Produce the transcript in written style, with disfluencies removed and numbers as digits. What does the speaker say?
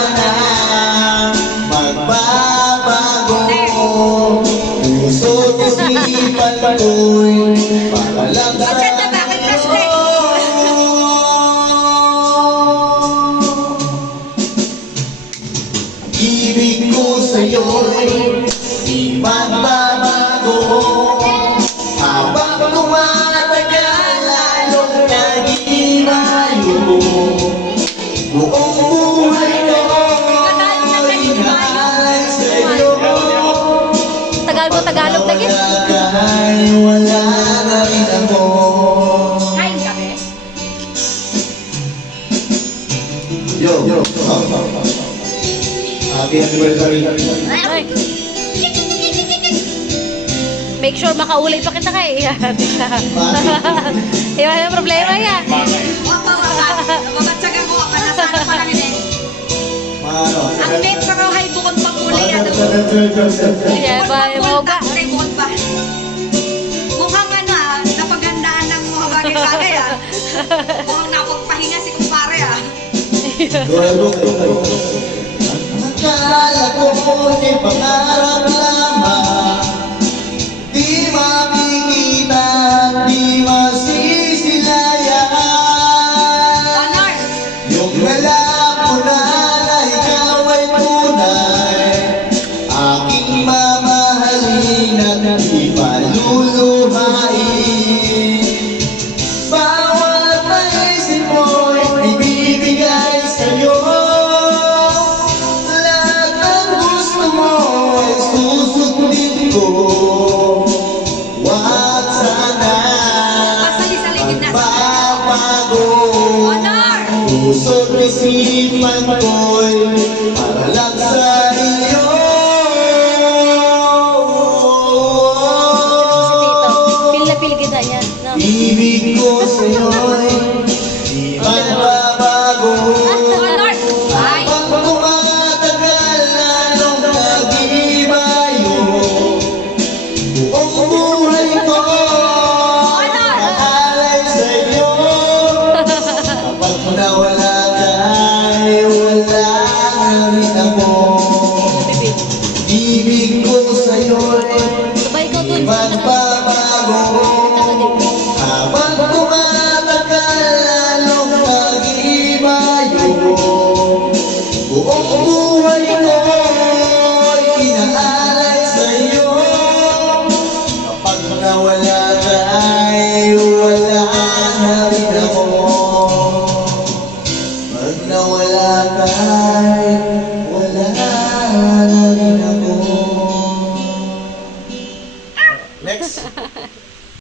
sana magbabago. Puso't isipan ko'y para lang sa'yo. Ibig ko sa'yo'y di magbabago. Habang tumatagal lalong nag-iibayo. Buong buhay ko'y inaalay sa'yo. Tagalog lagi. Wala na rin ako. Kain kami. Yo. Happy anniversary. Ay. Make sure makaulay pa kita kay. Iwan yung problema yan. Mamatsagan ko, panasana pa lang yun eh. Ang late pero hay bukod pa muli yan. Yeah, Bukod pa. Mukhang ano napagandaan ng mga bagay sa akin Mukhang napagpahinga si kumpare Akala ko mo'y pangarap lamang, di makikita, di masisilayan. Honor! Yung alam ko na ikaw ay tunay, aking mamahalin at ipaluluhain. Bawat maisip mo'y ibibigay sa'yo. Lahat ng gusto mo ay susundin ko. Wag sana magbabago. Honor! Puso't isipan ko'y para lang sa iyo. Pil na pil kita yan. No? Ibig ko sa'yo'y di magbabago. Honor! Ay! Habang tumatagal lalong nag-iibayo. Buong buhay ko'y naalay sa'yo. Kapag nawala ka ay wala na rin ako. Ibig ko sa'yo'y Sabay ko di dun. magbabago. Habang tumatagal lalong nag-iibayo. Buong buhay ko'y inaalay sa'yo. Kapag nawala ka ay wala na rin ako. Pag nawala ka ay